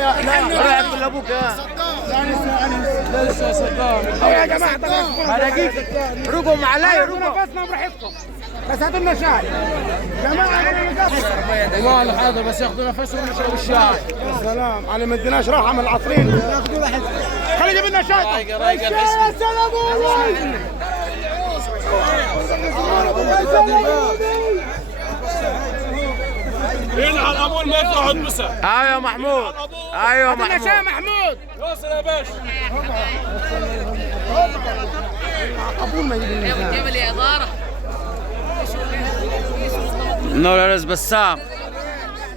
روح اقول لابوك يا لسه صدام يا جماعه. هلاقيك رقم عليا رقم نفسنا براحتكم بس هاتوا لنا شاي جماعه. والله حاضر بس ياخذوا نفسهم ويشربوا الشاي. سلام على ما اديناش راحه من العصرين. ياخذوا راحتكم. خلي يجيب لنا شاي. يا سلام يلعن ابوه ما يفرحوا بسه. ايوه محمود ايوه محمود شاي محمود. واصل يا باشا. قبول ما يجيب لنا جبل يا اداره نور يا رز بسام.